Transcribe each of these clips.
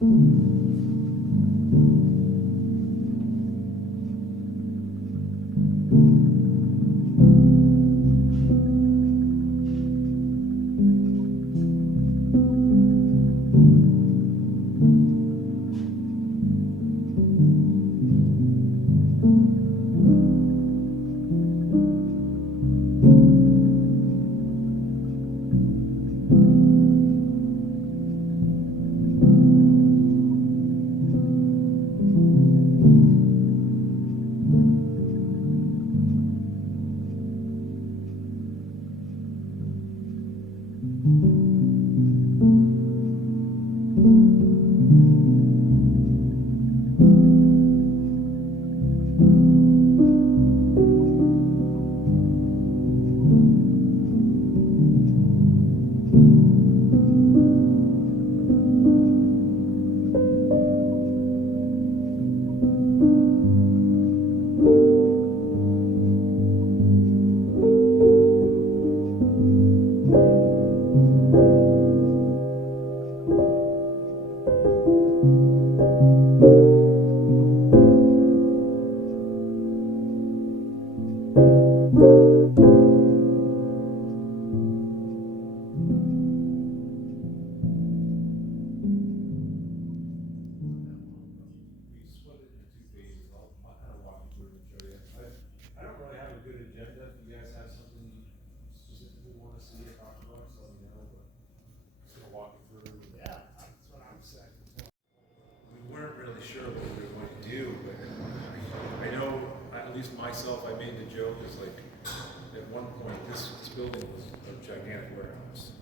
We weren't really sure what we were going to do, but I know, at least myself, I made the joke, is like, at one point, this building was a gigantic warehouse.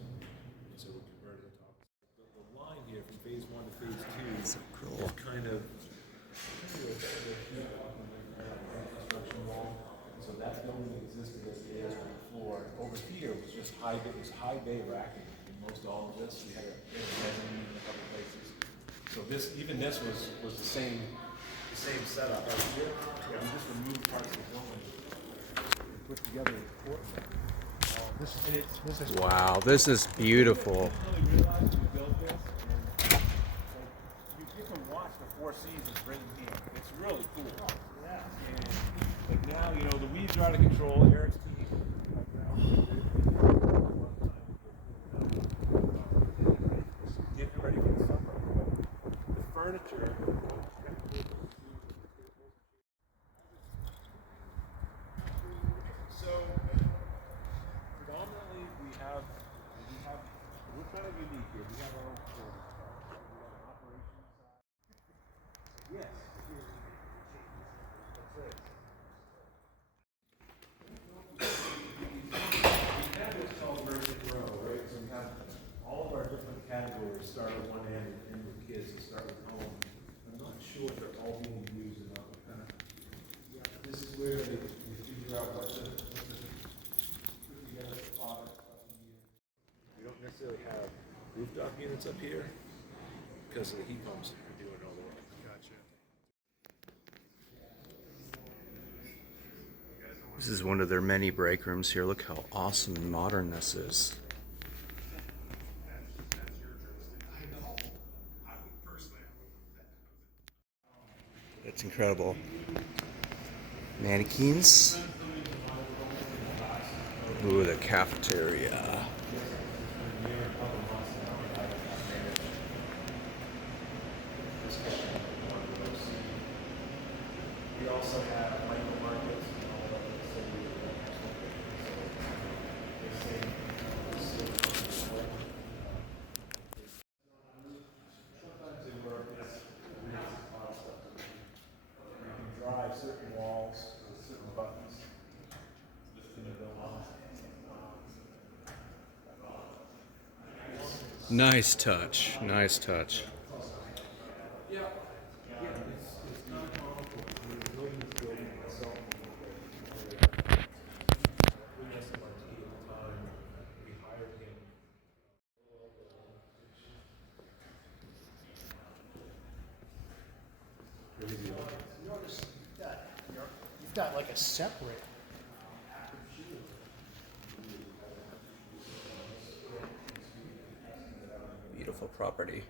And so we converted it to office. The line here from phase one to phase two So cool. is kind of construction wall. So that building existed as the air on the floor. Over here was just high bay racking. In most all of this, we had a mezzanine in a couple places. So even this was the same setup. Right here, we just removed parts of the building and put together a courtyard. Wow, this is beautiful. We realized we built this, and you can watch the Four Seasons right in here. It's really cool. Yeah. And like now, the weeds are out of control. Eric's team. Getting ready for the summer. The furniture. So predominantly we're kind of unique here. We have our own facility. We have an operations side. Yes. That's right. We have what's called Merchant Row, right? So we have all of our different categories start at one end and end with kids and start with home. I'm not sure if they're all being used or not. This is where they figure out what to put together the product. We don't necessarily have rooftop units up here because of the heat pumps are doing all the work. Gotcha. This is one of their many break rooms here. Look how awesome and modern this is. That's incredible. Mannequins. Ooh, the cafeteria. We also have micro markets and all of sometimes they work as you can drive certain walls with certain buttons. Nice touch. Nice touch. Yeah. It's kind of comical. The building itself. We had some IT at the time. We hired him. Notice you've got like a separate. Beautiful property.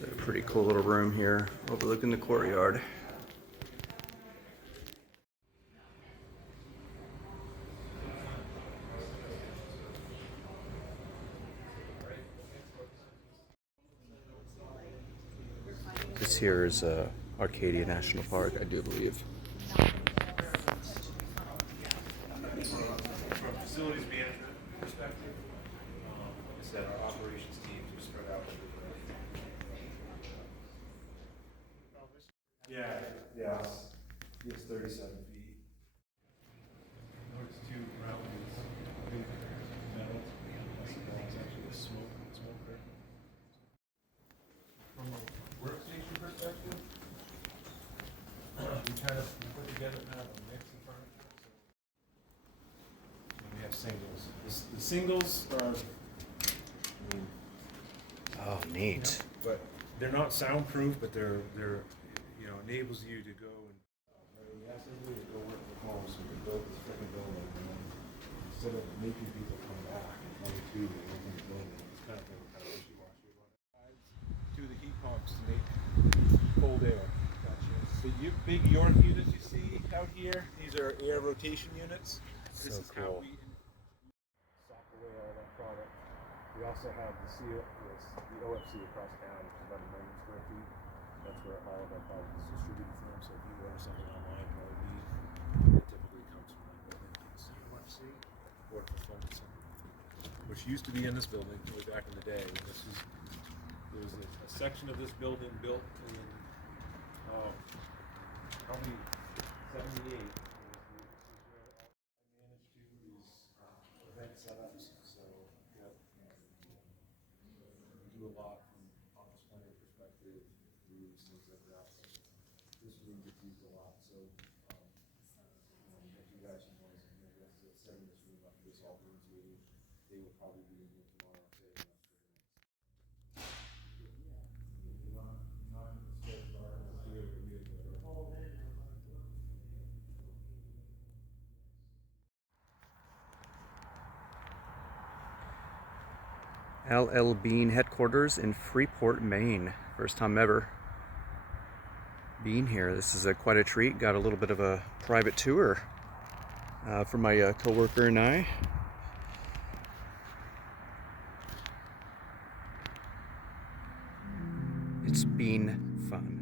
It's a pretty cool little room here overlooking the courtyard. This here is Arcadia National Park, I do believe. From a facilities management perspective, like I said, our operations teams are spread out everywhere. Yeah, it's 37 feet. There's two mountains, big metal. That's actually a smoker. From a workstation perspective, we put together kind of a mix of furniture. So we have singles. The singles are, Oh, neat. but they're not soundproof, but they're enables you to go and we asked everybody to go work from home so we can build this freaking building, and then instead of making people come back and come to the open building, it's kind of wishy-washy about it. To the heat pumps to make cold air. The big York units you see out here, these are air rotation units. This So is how cool. we sock away all that product. We also have the OFC across town, which is about 1 million square feet. That's where all of our product is distributed from. So if you order something online, it typically comes from that building. It's UFC or Fulfillment Center, which used to be in this building way back in the day. There was a section of this building built in probably 78. Is where I managed to these event setups. So we do a lot from office planning perspective, rooms, things like that. So this room gets used a lot. So if you guys are noisy, setting this room up for this all rooms meeting, they will probably be in here tomorrow setting up for the next. Not in the state bar, we'll do it with you. LL Bean headquarters in Freeport, Maine. First time ever being here. This is quite a treat. Got a little bit of a private tour for my coworker and I. It's been fun.